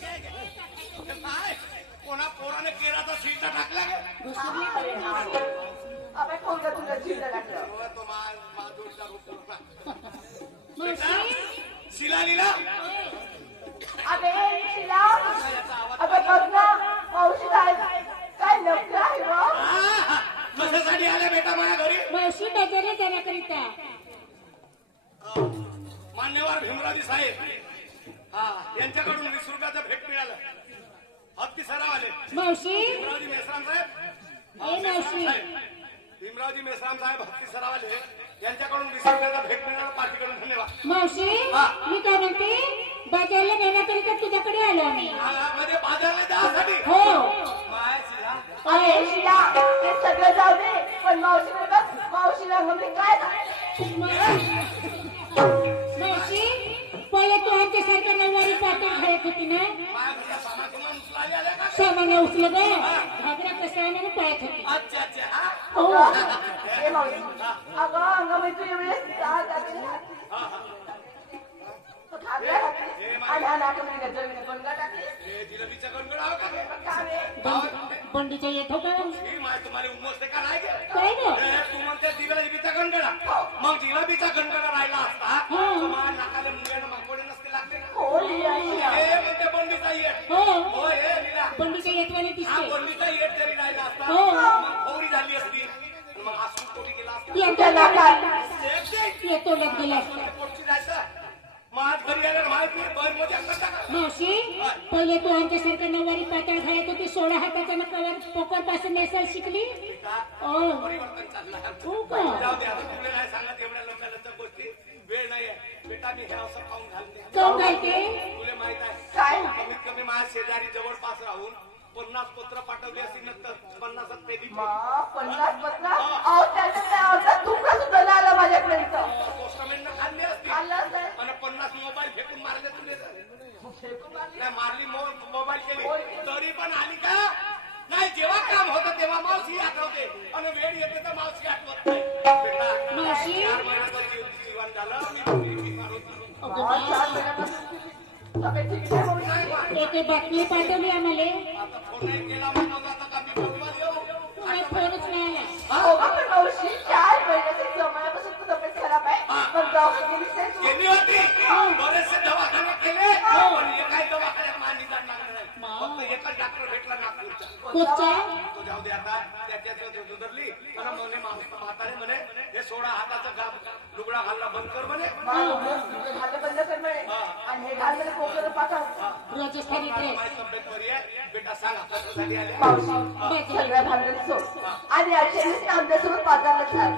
काय कोणा पोराने केराचा शिटा टाकला गे अबे कोण का तुला चिंता टाकलं तो माधुरचा रूप मावशी शिला लिला अबे शिला अबे बघ ना मावशी काय नकला आहे व कशासाठी आल्या बेटा माझ्या घरी मावशी बाजारला जाण्याकरिता मान्यवर भीमराजी साहेब हा यांच्याकडून 20 रुपयाचं भेट मिळालं हत्ती सराव आले मावशी भीमरावजी मेश्राम साहेब ए मावशी भीमरावजी मेश्राम साहेब हत्ती सराव आले यांच्याकडून 20 रुपयाचा भेट मिळाला पार्टीकडून धन्यवाद मावशी मी काय म्हणते बाजारला नेण्याकरिता तुझ्याकडे आलो आम्ही मध्ये बाजारला जाण्यासाठी हो माय शिला अरे शिला ते सगळं जाऊ दे पण मावशीला बघ मावशीला मम्मी काय मावशी पहिले तू आमच्यासारखं नऊवारी पातळ घालत होती ना माझ्या सामान उचलायला आल्या का सामान उचलं ग घागरा कसायला पळत होती अच्छा अच्छा हा हो ए मावशी अगं मी तू एवढे हे जिलेबीचा गणगड का बंडीच्या येतो का ही माय तुम्हाला उमसते का नाही गे? काय ग तू म्हणते जिलेबीचा गणगडा मग जिलेबीचा गणगडा राहिला असता तर माझ्या नाकाला मुंग्यानं मागवडे नसते लागते ना हे म्हणते बंडीचा येट हो हो हे लीला बंडीच्या येतवाने हा दिसते बंडीचा येट जरी राहिला असता हो. मग फौरी झाली असती मग आसून कोटी गेला असता येतो लग गेला असता पोटची जायचं माझ घरी आल्यावर माहिती बर मजा करता का मावशी पहिले तू आमच्यासारखं नऊवारी पातळ घालत होती 16 हाताच्या नकावर पोकर पासून नेसायला शिकली ओ परिवर्तन चाललं हो का जाऊ दे आता तुला नाही सांगत एवढ्या लोकांना गोष्टी वेळ नाही आहे बेटा मी हे असं खाऊन घालते काऊन घालते तुला माहित आहे काय कमीत कमी माझ्या शेजारी जवळपास राहून 50 पत्र पाठवली असतील नंतर 50 पेली 50 पत्र अहो त्याचं काय अर्धा तुकडा सुद्धा नाही आला माझ्यापर्यंत पोस्टमॅननं खाल्ली असती खाल्लाच नाही. आणि 50 मोबाईल फेकून मारले तुले नाही मारली मोबाईल केली तरी पण आली का नाही जेव्हा काम होतं तेव्हा मावशी आठवते आणि वेळ येते तर मावशी आठवत नाही बेटा मावशी 4 महिन्याचं जीवन झालं मी बिमार होतो 4 महिन्यापासून तब्येत ठीक आहे मावशी? एक बातमी पाठवली आम्हाला आता फोन नाही केला म्हणून आता का मी बोलवा येऊ काय फोनच नाही आला हो का पण मावशी 4 महिन्याचे 6 महिन्यापासून तू तब्येत खराब आहे पण दवाखान्यात गेलीस नाही तू? गेली होती बरेचसे दवाखाने केले पण एकाही दवाखान्यात माझी जाण लागलं नाही फक्त एकच डॉक्टर भेटला नागपूरचा कुठचा तो जाऊ दे आता त्याच्यात सुधारली पण म्हणे म्हातारे म्हणे हे 16 हाताचं लुगडा घालणं बंद कर म्हणे हात बंद कर म्हणे आणि हे घालमध्ये पोकर पाठव राजस्थानी ड्रेस माझी तब्येत बरी आहे बेटा सांगा कसं झाली आली मावशी सगळ्या भांडण सोड आणि अचानक आमच्यासोबत बाजारला चाल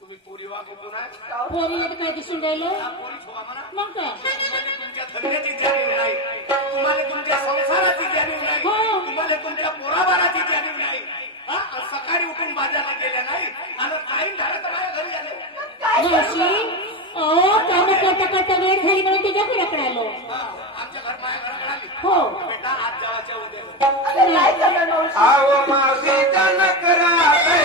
तुम्ही पोरी वागून आहे पोरीला तर काय दिसून राहिलं पोरी छोवा म्हणा मग काय तुम्हाला तुमच्या धंद्याची जाणीव नाही तुम्हाला तुमच्या संसाराची जाणीव नाही तुम्हाला तुमच्या पोराबाराची जाणीव नाही सकाळी उठून बाजारला गेल्या नाही आणि टाईम झाला तर माझ्या घरी आले मावशी काम करता करता वेळ झाली म्हणून तुझ्याकडे आलो आमच्या घर माझ्या घराकडे आली हो बेटा आज जावाच्या उद्या अरे काय करणार मावशी आओ मासी जनक राधे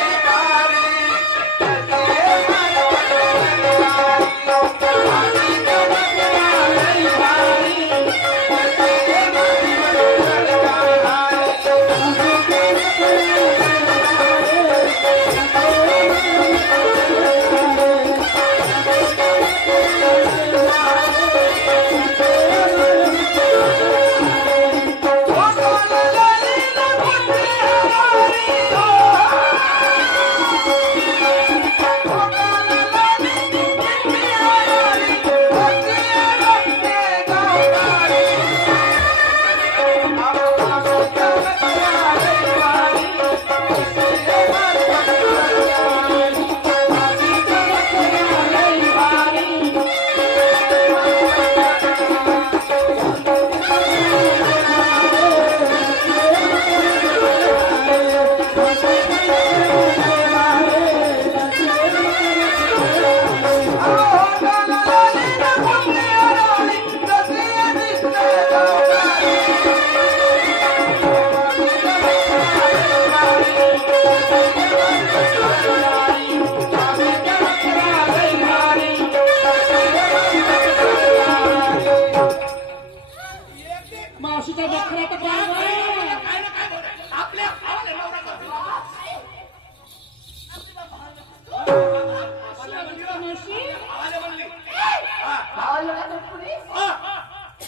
Oh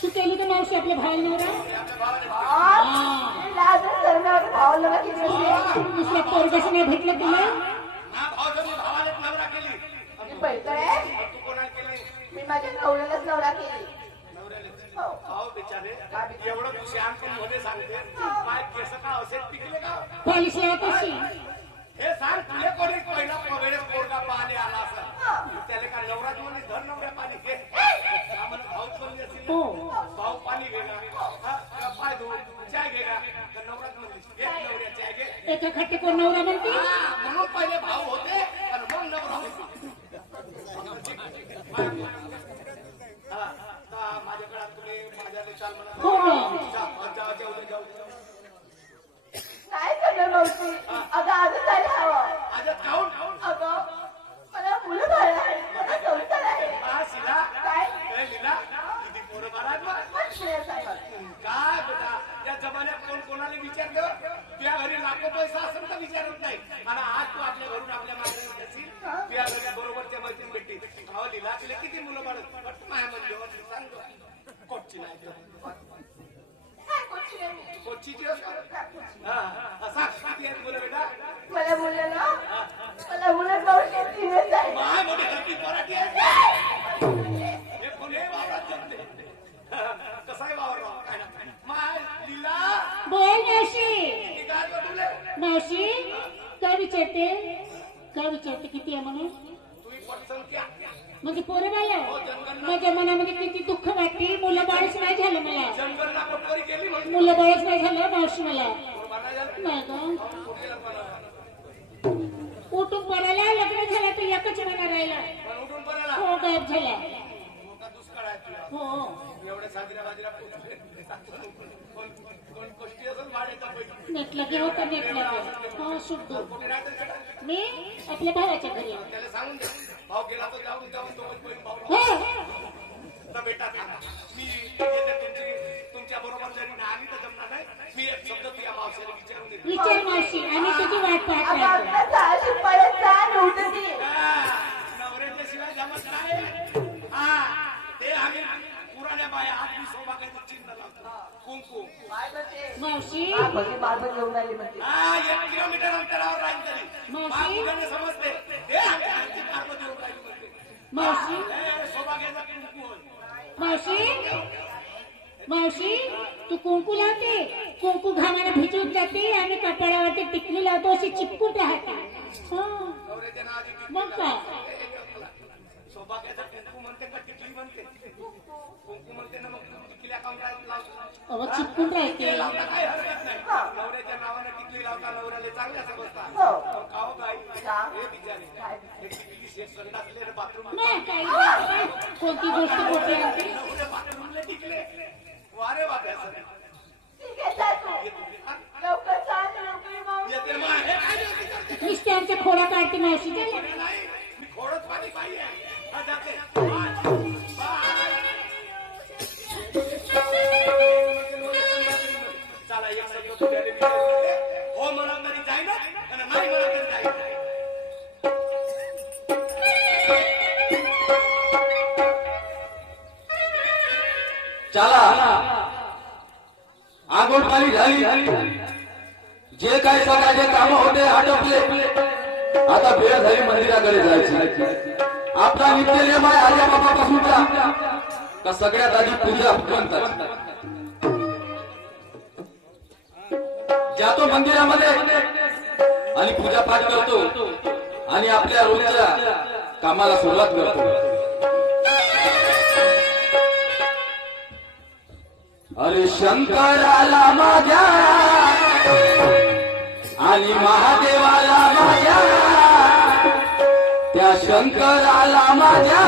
तू केली का मावशी आपल्या भावाला नवरा लाजच करणार भावाला किती असते दुसऱ्या पोरगाचं नाही भेटलं तुला ना भाऊ मी भावाने नवरा केली मी पैसे आहे तू कोणाला केली मी माझ्या नवऱ्यालाच नवरा केली नवऱ्याला भाऊ बिचारे एवढं तू शहाणपण मध्ये सांगते माय केस का असेल पिकले का पॉलिश लावत अशी हे सांग तुले कोणी पहिला वेळेस पोरगा पाणी आला असं त्याला का नवरात म्हणजे धर नवऱ्या पाणी घे आम्हाला भाऊच म्हणली असेल हो भाऊ पाणी घे का पाय धुवून चाय घे का नवरात म्हणली घे नवऱ्या चाय घे एका खट्टे कोण नवरा म्हणते म्हणून पहिले भाऊ होते आणि मग नवरा होते माझ्याकडे तुम्ही माझ्याकडे चाल म्हणा हो जाऊ नाही करणार मावशी अगं आजच जायला हवं आज खाऊन अगं मला मुलं बाळ आहे मला संसार आहे शिला काय काय लिला किती पोरं बाळात बा पण श्रेयस आहे काय बेटा या जमान्यात कोण कोणाला विचारतं तुझ्या घरी लाखो पैसा असेल तर विचारत नाही आणि आज तू आपल्या घरून आपल्या मागणी असेल तुझ्या घरी बरोबरच्या मैत्रीण भेटली भाव लिला तिला किती मुलं बाळत माझ्यामध्ये सांग कोटची नाही काय कोणची नाही कोटची असा किती आहेत मुलं बेटा मला मुलं ना मला मुलं मावशी तीनच आहे माय मोठी घरची पराठी आहे हे फुले वावरात जगते कसाही वावर राव काय ना माय लिला बोल मावशी किती गाय बटुले मावशी काय विचारते किती आहे म्हणून तुम्ही पटसंख्या म्हणजे पोरं बाळ माझ्या मनामध्ये किती दुःख वाटते मुलं बाळच नाही झालं मला जंगलला पटकरी केली म्हणून मुलं बाळच नाही झालं मावशी मला मला झालं नाही का कुठे लग्न उठून पडायला लग्न झालं तर एकच महिना राहिला पण उठून पडायला हो गायब झाला मोठा दुष्काळ आहे तुला हो एवढ्या साजऱ्या बाजऱ्या कोण गोष्टी असेल भाड्याचा पैकी नेटला की होतं नेटला हो शुद्ध कुठे राहते बेटा? मी आपल्या भावाच्या घरी आहे. त्याला सांगून दे भाऊ गेला तर जाऊन जाऊन तो पण भाऊ हो तर बेटा थांबा मी येते तुमच्या बरोबर जरी नाही आली तर जमणार नाही मी एक शब्द तुझ्या मावशीला विचारून देतो विचार मावशी आणि तुझी वाट पाहत अगं राहतो आपल्या सहाशे पळत जा आणि उठती नवऱ्याच्या शिवाय जमत नाही हा ते आम्ही पुराण्या बाया आधी सौभाग्याचं चिन्ह लावतो कुंकू मावशी बाबा घेऊन आली म्हणजे हा 1 किलोमीटर अंतरावर राहील तरी मावशी? पुराणे समजते हे आमच्या आजची पार्वती येऊन राहिली म्हणते. मावशी हे सौभाग्याचा कुंकू होय. मावशी मावशी तू कुंकू लावते कुंकू घामाने भिजून जाते आणि कपाळावरती टिकली लावतो अशी चिपकून राहते हो. नवऱ्याच्या नावाची टिकली मग काय सौभाग्याचा कुंकू म्हणते का टिकली म्हणते कुंकू म्हणते ना मग टिकल्या काउंटर लावतो अहो चिपकून राहते लावता काही हरकत नाही नवऱ्याच्या नावाने टिकली लावता नवऱ्याला चांगल्या समजतात हो. खाओ काय का? हे बिचारे हे टिकली शेत संडासले बाथरूम नाही काही कोणती गोष्ट कुठे आणते बाथरूमला टिकले वारे वाटे असं ठीक आहे जा तू. लवकर चाल लवकर मावशी येते मग हे काय नाही नुसते आमच्या खोडा काढते मावशी चला. नाही मी खोडच पाणी पाहिजे हा जाते बाय. चला एक शब्द पुढे हो म्हणा तरी जाईना आणि नाही म्हणा तरी जाईना चला आंघोळ पाणी झाली जे काही सकाळचे काम होते आटोपले आता वेळ झाली मंदिराकडे जायची आपला नित्य नियम आहे आर्या बापापासूनचा का सगळ्यात आधी पूजा म्हणतात जातो मंदिरामध्ये आणि पूजा पाठ करतो आणि आपल्या रोजच्या कामाला सुरुवात करतो अरे शंकराला माझ्या आणि महादेवाला माझ्या त्या शंकराला माझ्या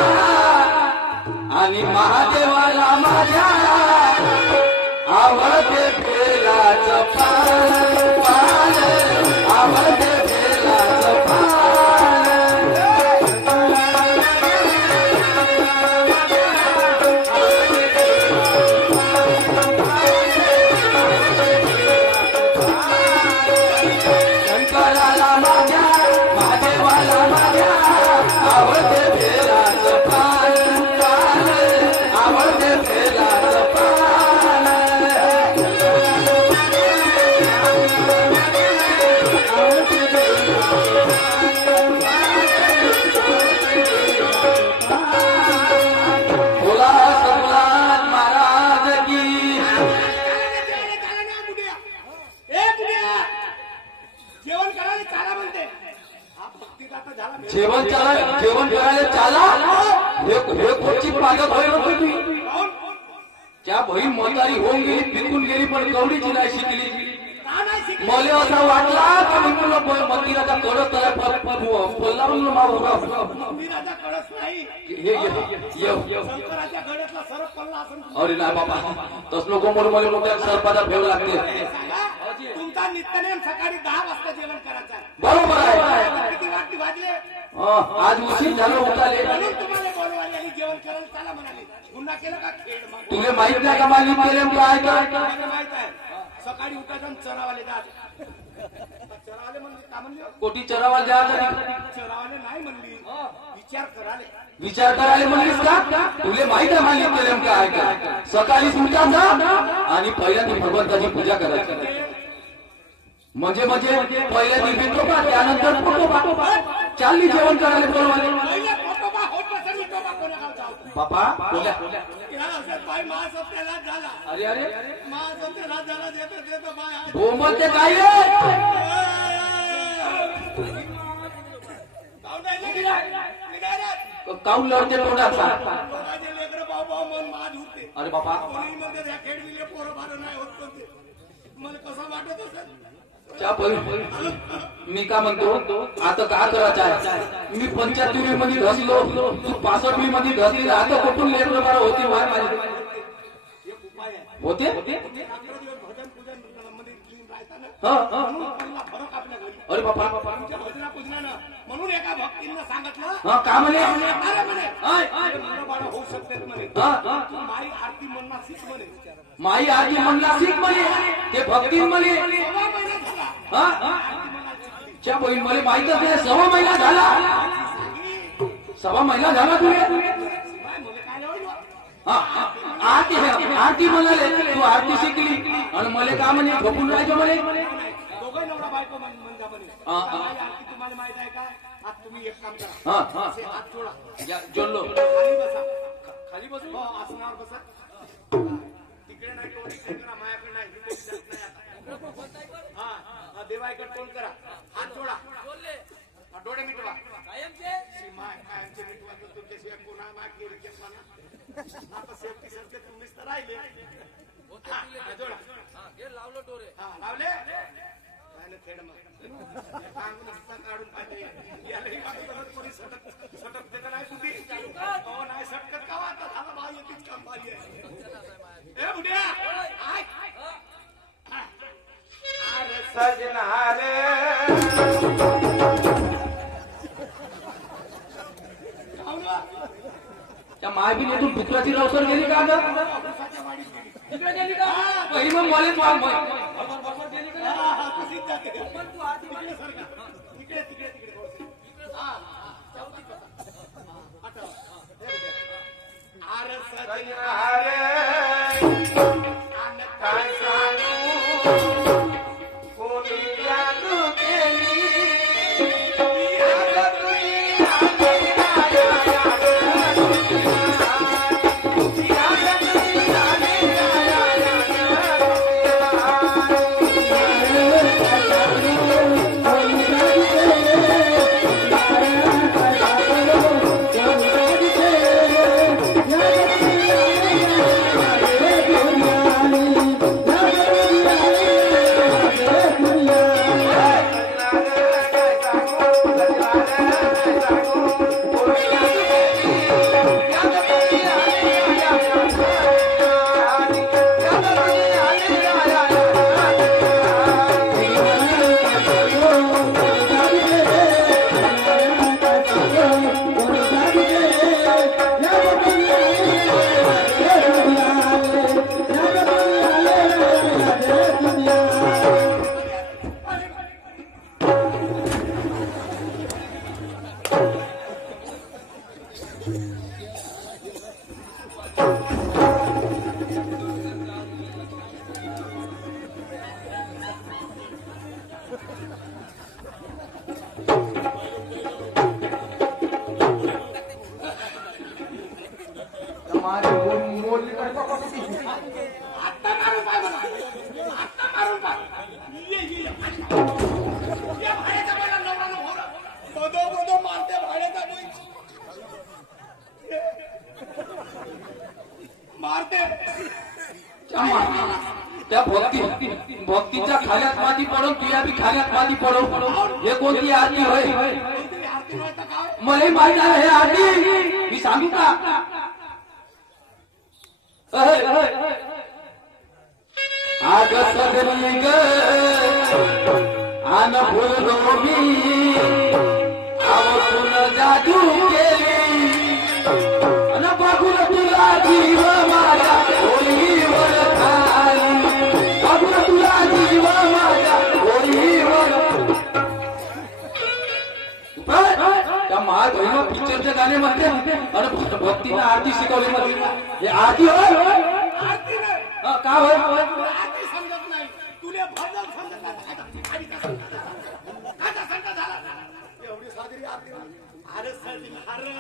आणि महादेवाला माझ्या आवडते बेलाचं पान पान आवडते बेलाचं पान शंकराला माझ्या महादेवाला माझ्या आवडते बेलाचं पान पान आवडते बेलाचं पान वाटत होईल होती ती काहून? त्या बहीण म्हातारी होऊन गेली पिकून गेली पण कवडीची नाही शिकली का नाही शिकली? मला असं वाटला का मी तुला मंदिराचा कडत पल्लावून मीराचा कळस नाही शंकराच्या गळ्यातला सरप पडला असं अरे नाही बाबा तस नको म्हणून मला मोठ्या सरपाचा भेव लागते सांगा. तुमचा नित्यनेम सकाळी 10 वाजता जेवण करायचं आहे. बरोबर आहे आता किती वाजले? आज उशीर झालं उठाले म्हणून तुम्हाला बोलवायला आणि जेवण करायला चला म्हणाले. पुन्हा केलं का खेळ मग? तुला माहित नाही का मालिक केले काय काय मला माहित आहे. सकाळी उठायचं आणि चरावाले जात. चरावाले म्हणले का म्हणले? कोटी चरावा द्या चरावाले नाही म्हणली. विचार कराले. विचार करायला म्हणलीस का तुला माहित आहे मालिक केले काय काय सकाळी उठायचा आणि पहिल्यांदा भगवंताची पूजा करायची म्हणजे पहिल्यांदा विठोबा त्यानंतर फोटोबा चालली जेवण करायला बोलवाले पहिले पोटोबा होत नसेल विठोबा कोणा गावचा होता. बापा बोल्या या असं बाई महासत्याला झाला. अरे अरे महासत्याला झाला देतो बाय आज. बोमल ते काय काऊन लढते तोंडाचा माझे लेकरं भाऊ भाऊ मन माझ होते. अरे बापा कोणी मध्ये त्या खेळविले पोरं बारं नाही होत कोणते. मला कसं वाटत असेल? त्या मी का म्हणतो आता का करायचं आहे मी 75 मध्ये धसलो तू 65 मध्ये धसली आता कुठून लेकर बारा होती वाय माझी एक उपाय आहे. होते 11 दिवस भजन पूजन मध्ये राहता ना. हा म्हणून आपल्याला फरक आपल्या घरी. अरे बापा तुमच्या भजना पूजनानं म्हणून एका भक्तीनं सांगितलं हा का म्हणे अरे म्हणे आय, मुलं बाळं होऊ शकतात म्हणे. हा तू माई आरती म्हणणार शिक म्हणे. माई आधी म्हणला शिक म्हणे ते भक्ती म्हणे 6 महिना झाला. हा च्या बहीण मला माहितच नाही 6 महिना झाला 6 महिना झाला तुला बाय मुलं काय लावली बा? हा आरती म्हणाले तू आरती शिकली आणि मला का म्हणे झोपून राहायचं म्हणे दोघं नवरा बायको म्हणता म्हणे. हा, हा. माई आरती तुम्हाला माहित आहे का? आज तुम्ही एक काम करा. हा असे हात जोडा. या जोडलो खाली बसा. खाली बसू. हो आसनावर बसा. तिकडे नाही टोळी करा माझ्याकडे नाही. मी कोणी जात नाही आता. हा देवाईकडे तोंड करा. हात जोडा. हा, डोळे मिटवा. कायमचे मिटवा. तर तुमच्याशिवाय कोणा मागे रिकेश म्हणा. आता सेफ्टी सरते तुम्हीच तर राहिले. हा, जोडा. हा, लावले राहिलं खेळ मग. अंग नुसतं काढून पाहिजे. यालाही वाटतं कोणी सटकते का नाही कुठे? हो नाही सटकत का आता झालं बाई येतीच काम पाहिजे. ए बुड्या आय. अरे सजना रे जाऊन त्या मायबीने तू डुकराची रवसर गेली का ग उसाच्या वाडीत गेली. तिकडे गेली का पहिली मग मला कशीच जाते. तिकडे सरका. तिकडे तिकडे तिकडे थोडंसं. हा, चौथीत बसा. हा, आता. हे बुड्या. अरे सजना रे काय सांगू कोणी जादू केली याद तुझी याद याद Yeah. मारते त्या भक्तीच्या खाल्यात माती पडून तुया बी खाल्यात माती पडून हे कोणती आरती होय तुम्ही आरती म्हणता काय मला माहित आहे हे आरती मी सांगू का आग सगळी ग आन फुलरोबी आवतून जादू केली अन बघून तुला जीव माझ्या होळीवर खाली बघून तुला जीव माझ्या होळीवर त्या माझ्या बहिणी पिक्चरचे गाणे म्हणते आणि भक्तीनं आरती शिकवली मध्ये हे आरती होय आरती नाही का होय आरती समजत नाही तुला भजन समजत नाही काचा संकट झाला एवढी साजरी आरती अरे सजी अरे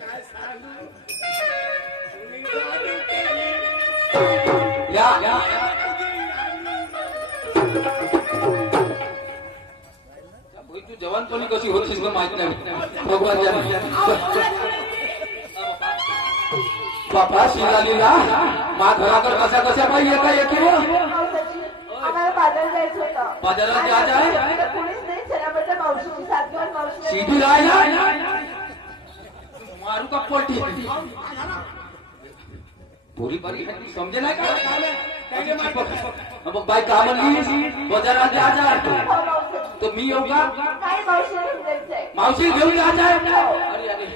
काय सांगू तुम्ही जादू केली या तू जवानपणी कशी होतीस ना माहित नाही भगवान जाणे बापा शिलालीला मा घराकडे कशा पाहिजे एका एकीवर मावसाची, आम्हाला बाजारात जायचं होतं. बाजारात जायचं आहे? तर कोणीच नाही. चला म्हटलं मावशीची साथ घेऊन मावशीला सीधी राय मारू का पलटी पोरी बारी समजे नाही का मग बाई का म्हणली बाजारात जायचं हो, मावसाची. तर मी येऊ का काय मावशीला घेऊन जायचंय? मावशी घेऊन जायचं अरे अरे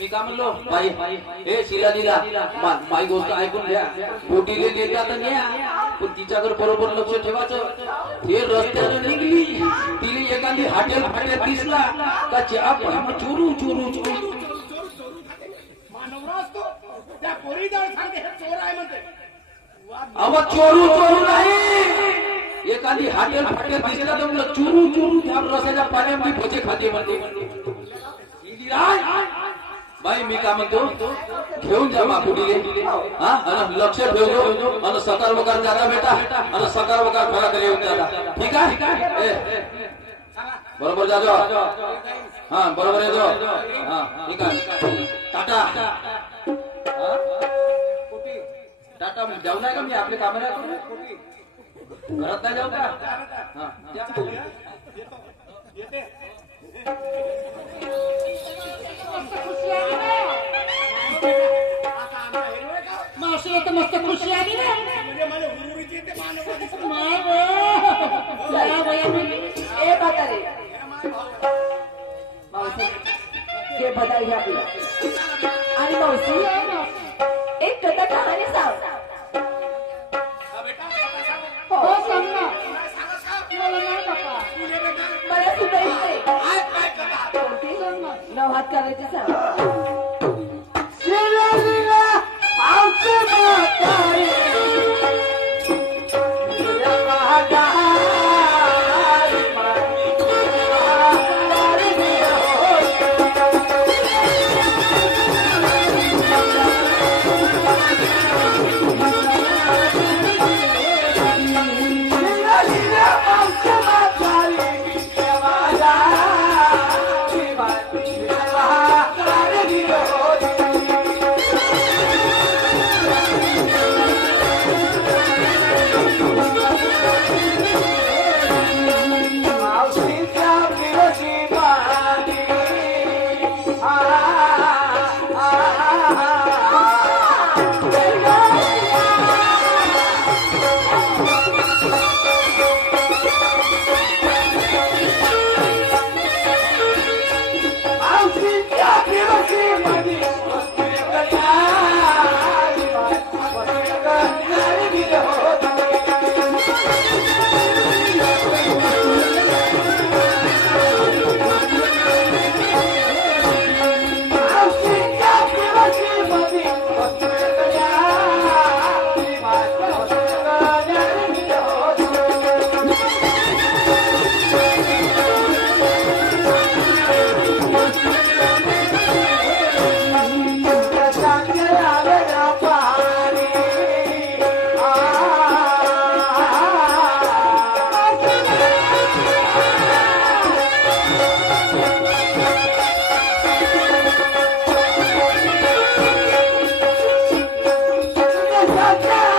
मी का म्हणलो बाई हे शिला दिला माई गोष्ट ऐकून घ्या पोटीले देता तर न्या पण तिच्याकडे बरोबर लक्ष ठेवायचं हे रस्त्यानं निघली तिने एखादी हॉटेल दिसला का चहा पाणी चोरू चोरू चोरू मानवरा असतो त्या पोरी जाऊन सांगते हे चोर आहे म्हणते अव चोरू चोरू नाही एखादी हॉटेल दिसला तर म्हणलं चोरू चोरू त्या रस्त्याच्या पाण्यामध्ये भजे खाते म्हणते बाई मी का म्हणतो घेऊन जा मापुटीले हा आणि लक्ष ठेवतो आणि सकाळ वकार जागा बेटा आणि सकाळ वकार घराकडे येऊन जाता ठीक आहे बरोबर जाजो हा बरोबर येतो हा ठीक आहे टाटा टाटा जाऊ नाही का मी आपले कामाला घरात नाही जाऊ का हा येते आता आमचा हिरो आहे का मावशीला तर मस्त खुशी आली ना म्हणजे मला हुरुरीची येते मानवरा दिसतो माय गो या वयामध्ये ए म्हातारे, हे माय भाऊ मावशी घे बदाई घ्या आपली. आणि मावशी एक कथा कहाणी सांग. हा बेटा आता सांग हो सांग ना काय सांगस का मला नाही बापा तुले बेटा मला सुद्धा येते. काय काय कथा कोणती? सांग ना नऊ हात करायचे सांग. डॉक्टर